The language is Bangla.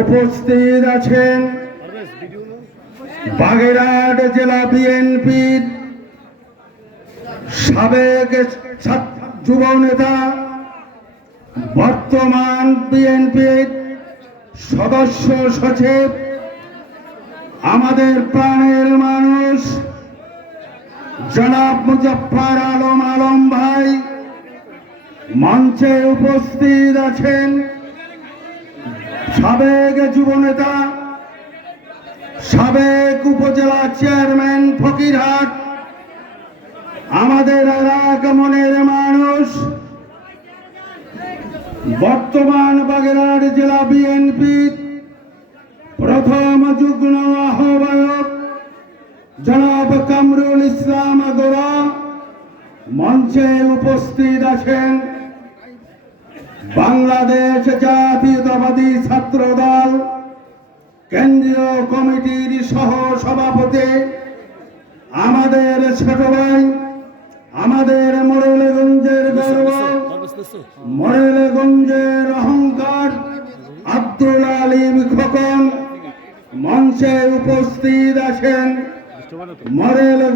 উপস্থিত আছেন বাগেরহাট জেলা বিএনপির সাবেক যুব নেতা, বর্তমান বিএনপির সদস্য সচিব, আমাদের প্রাণের মানুষ, জনাব মুজফার আলম আলম ভাই মঞ্চে উপস্থিত আছেন। সাবেক যুবনেতা, সাবেক উপজেলা চেয়ারম্যান ফকিরহাট, আমাদের মনের মানুষ, বর্তমান বাগেরহাট জেলা বিএনপির প্রথম যুগ্ম আহ্বায়ক জনাব কামরুল ইসলাম আগরা মঞ্চে উপস্থিত আছেন। বাংলাদেশ জাতীয়তাবাদী ছাত্র দল কেন্দ্রীয় কমিটির সহ সভাপতি আমাদের ছোট ভাই, আমাদের মোরেলগঞ্জের গর্ব, মোরেলগঞ্জের অহংকার, আব্দুল আলিম খোকন, মঞ্চে উপস্থিত আছেন মোরেলগঞ্জ